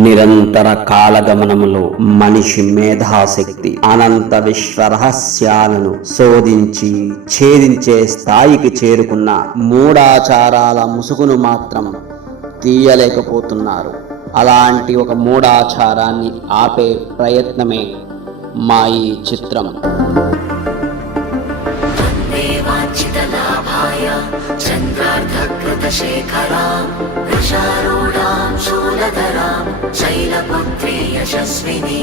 నిరంతర కాలగమనములో మనిషి మేధాశక్తి అనంత విశ్వ రహస్యాలను శోధించి ఛేదించే స్థాయికి చేరుకున్న మూఢాచారాల ముసుగును మాత్రం తీయలేకపోతున్నారు. అలాంటి ఒక మూఢాచారాన్ని ఆపే ప్రయత్నమే మా ఈ చిత్రం. చంద్రార్ధకృతశేఖరాం వృషారూఢాం శూలధరాం శైలపుత్రీ యశస్విని.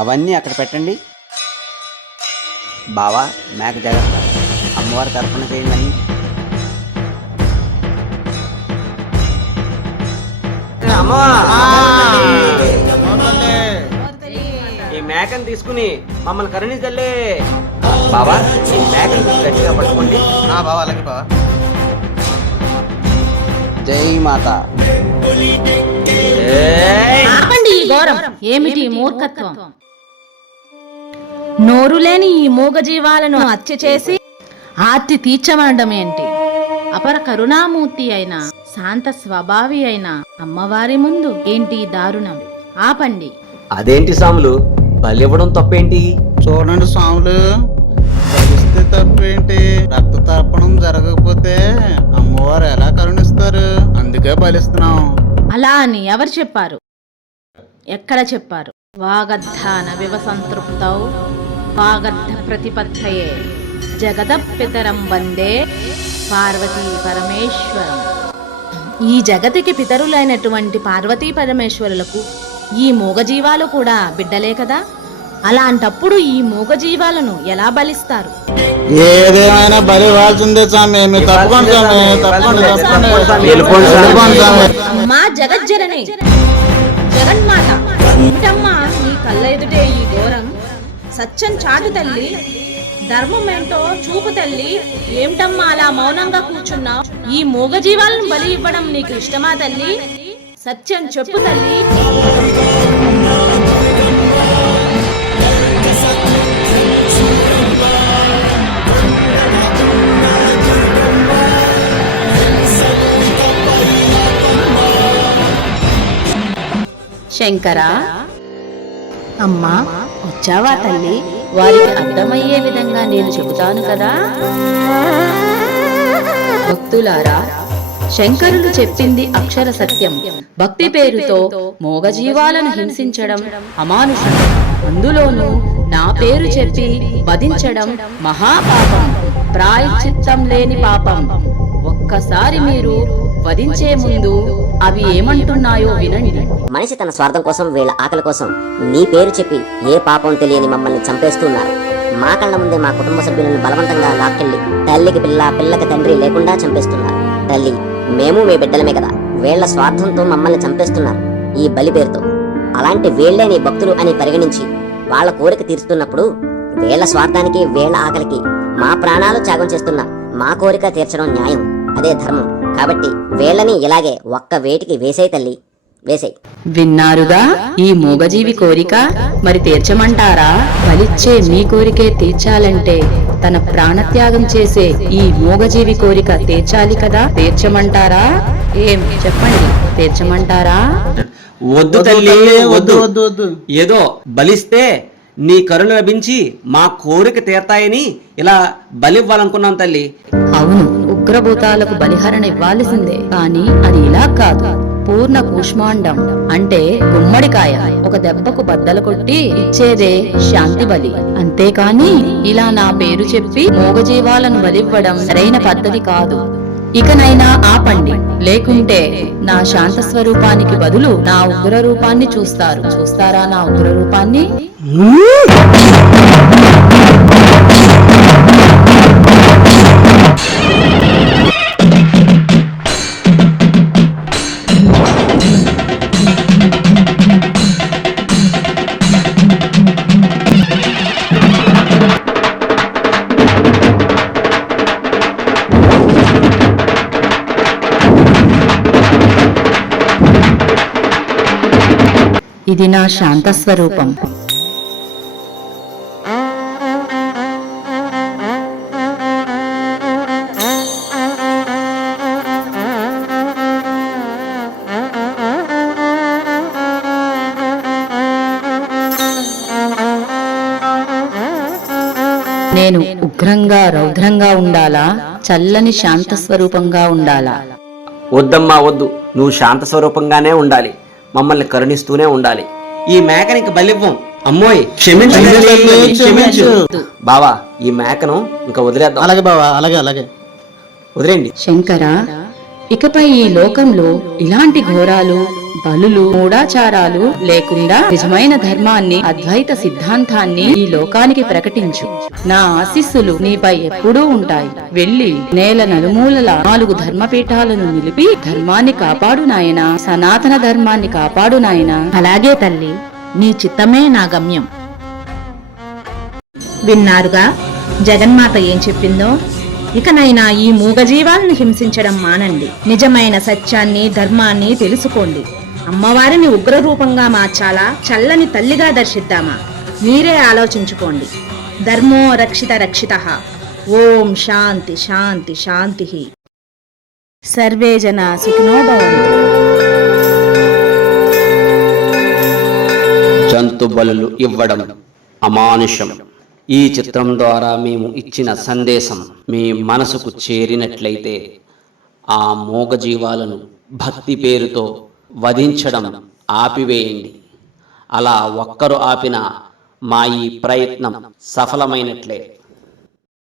అవన్నీ అక్కడ పెట్టండి. బావా, మేక జాగ్రత్త, అమ్మవారి తర్పణ చేయండి. ఈ మేకను తీసుకుని మమ్మల్ని కరుణించలే. బావా, ఈ మేకను గట్టిగా పట్టుకోండి. బావా, అలాగే బావా. జై మాత. ఆపండి ఈ ఘోరం. ఏమిటి మూర్ఖత్వం? నోరు లేని ఈ మూగజీవాలను హత్య చేసి ఆర్తి తీర్చమనడం ఏంటి? అపర కరుణామూర్తి అయిన శాంత స్వభావి అయిన అమ్మవారి ముందు ఏంటి దారుణం? ఆపండి. అదేంటి సాములు, బలివ్వడం తప్పేంటి? చూడండి స్వాములు, బలిస్తే తప్పేంటి? రక్త తర్పణం జరగకపోతే అమ్మవారు ఎలా కరుణిస్తారు? అందుకే బలిస్తున్నాం. అలా అని ఎవరు చెప్పారు? ఎక్కడ చెప్పారు? వాగద్ధాన వివసంతృప్తౌ వాగద్ధ ప్రతిపత్తయే జగదపితరం వందే పార్వతీ పరమేశ్వరం. ఈ జగతికి పితరులైనటువంటి పార్వతీ పరమేశ్వరులకు ఈ మూగజీవాలు కూడా బిడ్డలే కదా. అలాంటప్పుడు ఈ మూగజీవాలను ఎలా బలిస్తారు? ఏదేమైనా బలి వాల్సిందే స్వామి. అమ్మా జగజ్జనని, జగన్మాత, ఏమిటమ్మా నీ కళ్ళ ఎదుటే ఈ ఘోరం? సత్యం చాటు తల్లి, ధర్మం ఏంటో చూపు తల్లి. ఏమిటమ్మా అలా మౌనంగా కూర్చున్నావు? ఈ మూగజీవాలను బలి ఇవ్వడం నీకు ఇష్టమా తల్లి? సత్యం చెప్పు తల్లి. శంకరా, అమ్మా వచ్చావా తల్లి? వారికి అర్థమయ్యే విధంగా నేను చెబుతాను కదా. భక్తులారా, శంకరులు చెప్పింది అక్షర సత్యం. భక్తి పేరుతో మోగజీవాలను హింసించడం అమానుషం. అందులోనూ నా పేరు చెప్పి వధించడం మహాపాపం, ప్రాయశ్చిత్తం లేని పాపం. ఒక్కసారి మీరు వధించే ముందు అవి ఏమంటున్నాయో వినండి. మనిషి తన స్వార్థం కోసం, వీళ్ళ ఆకలి కోసం నీ పేరు చెప్పి ఏ పాపం తెలియని మమ్మల్ని చంపేస్తున్నారు. మా కళ్ళ ముందే మా కుటుంబ సభ్యులను బలవంతంగా లాక్కెళ్ళి తల్లికి పిల్ల, పిల్లకి తండ్రి లేకుండా చంపేస్తున్నారు. తల్లి, మేము మీ బిడ్డలమే కదా. వీళ్ల స్వార్థంతో మమ్మల్ని చంపేస్తున్నారు ఈ బలి పేరుతో. అలాంటి వీళ్లే నీ భక్తులు అని పరిగణించి వాళ్ళ కోరిక తీరుస్తున్నప్పుడు వీళ్ల స్వార్థానికి, వీళ్ల ఆకలికి మా ప్రాణాలు త్యాగం చేస్తున్న మా కోరిక తీర్చడం న్యాయం, అదే ధర్మం. కాబట్టి వీళ్ళని ఇలాగే ఒక్క వేటికి వేసేయ్ తల్లి, వేసేయ్. విన్నారుగా ఈ మూగజీవి కోరిక. మరి తీర్చమంటారా? బలిచ్చే మీ కోరికే తీర్చాలంటే తన ప్రాణత్యాగం చేసే ఈ మూగజీవి కోరిక తీర్చాలి కదా. తీర్చమంటారా? ఏం చెప్పండి, తీర్చమంటారా? వద్దు తల్లి, వద్దు. ఏదో బలిస్తే నీ కరుణ లభించి మా కోరిక తీరతాయని ఇలా బలివ్వాలనుకున్నాం తల్లి. అవును, ఉగ్రభూతాలకు బలిహరణ ఇవ్వాల్సిందే. కానీ అది ఇలా కాదు. పూర్ణ కూష్మాండం అంటే గుమ్మడికాయ ఒక దెబ్బకు బద్దలు కొట్టి ఇచ్చేదే శాంతి బలి. అంతేకాని ఇలా నా పేరు చెప్పి మూగజీవాలను బలివ్వడం సరైన పద్ధతి కాదు. ఇకనైనా ఆపండి, లేకుంటే నా శాంత స్వరూపానికి బదులు నా ఉగ్ర రూపాన్ని చూస్తారు. చూస్తారా నా ఉగ్ర రూపాన్ని? ఇది నా శాంత స్వరూపం. నేను ఉగ్రంగా రౌద్రంగా ఉండాలా, చల్లని శాంత స్వరూపంగా ఉండాలా? వద్దమ్మా వద్దు, నువ్వు శాంత స్వరూపంగానే ఉండాలి, మమ్మల్ని కరుణిస్తూనే ఉండాలి. ఈ మేకని ఇంక బలివ్వం. అమ్మోయ్ క్షమించు క్షమించు. బావా, ఈ మేకను ఇంకా వదిలేద్దాం. అలాగే బావా, అలాగే వదిలేండి. శంకర, ఇకపై ఈ లోకంలో ఇలాంటి ఘోరాలు, బలులు, మూఢాచారాలు లేకుండా నిజమైన ధర్మాన్ని, అద్వైత సిద్ధాంతాన్ని ఈ లోకానికి ప్రకటించు. నా ఆశీస్సులు నీపై ఎప్పుడూ ఉంటాయి. వెళ్ళి నేల నలుమూలల 4 ధర్మపీఠాలను నిలిపి ధర్మాన్ని కాపాడు నాయనా, సనాతన ధర్మాన్ని కాపాడు నాయనా. అలాగే తల్లి, నీ చిత్తమే నా గమ్యం. విన్నారుగా జగన్మాత ఏం చెప్పిందో. ఇకనైనా ఈ మూగజీవాలను హింసించడం మానండి. నిజమైన సత్యాన్ని, ధర్మాన్ని తెలుసుకోండి. అమ్మవారిని ఉగ్రరూపంగా మార్చాలా, చల్లని తల్లిగా దర్శిద్దామా? మీరే ఆలోచించుకోండి. ధర్మో రక్షిత రక్షితః. ఓం శాంతి శాంతి శాంతి. సర్వే జనా సుఖినో భవంతు. జంతు బలులు ఇవ్వడం అమానుషం. ఈ చిత్రం ద్వారా మేము ఇచ్చిన సందేశం మీ మనసుకు చేరినట్లయితే ఆ మూగజీవాలను భక్తి పేరుతో వధించడం ఆపివేయండి. అలా ఒక్కరు ఆపినా మా ఈ ప్రయత్నం సఫలమైనట్లే.